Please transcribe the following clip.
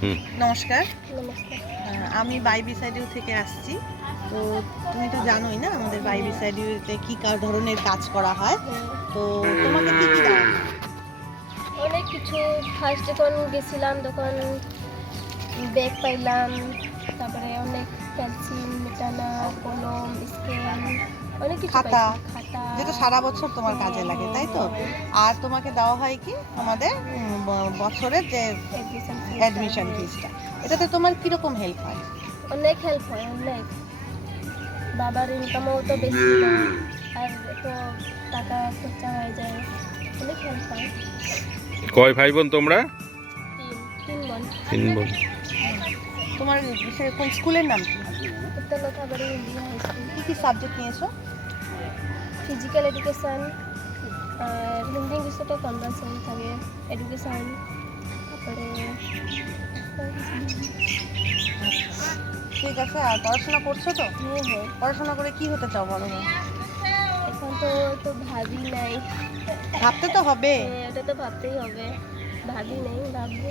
নমস্কার। নমস্কার। আমি বাইবিসাইডিউ থেকে আসছি। তো তুমি তো জানোই না আমাদের বাইবিসাইডিউতে কি ধরনের কাজ করা হয়। তো তোমাকে কি কি দেওয়া হয়? অনেক কিছু। ফার্স্ট যখন গেছিলাম তখন ব্যাগ পাইলাম, তারপরে অনেক পেন্সিল, মিটানা, কলম, স্কেল, অনেক কিছু খাতা, পাইছি। খাতা, যেটা সারা বছর তোমার কাজে লাগে, তাই তো? আর তোমাকে দেওয়া হয় কি আমাদের বছরের যে অ্যাডমিশন ফিসটা, এটাতে তোমার কিরকম হেল্প হয়? অনেক হেল্প হয়, অনেক। বাবার ইনকামও তো বেশি না, আর তো টাকা খরচা হয়ে যায়, অনেক হেল্প হয়। কয় ভাই বোন তোমরা? তিন বোন। তিন বোন। তোমার সেরকম স্কুলের নাম কি? উত্তর লতাবাড়ি ইন্ডিয়া হাই স্কুল। কি কি সাবজেক্ট নিয়েছো? ফিজিক্যাল এডুকেশন, আর হিন্দি ইংলিশে তো কম্পালসারি থাকে, এডুকেশন, তারপরে ঠিক আছে। আর পড়াশোনা করছো তো? হ্যাঁ। পড়াশোনা করে কি হতে চাও বলো? এখন তো ভাবি নাই। ভাবতে তো হবে। ওটা তো ভাবতেই হবে, ভাবি নাই, ভাববো।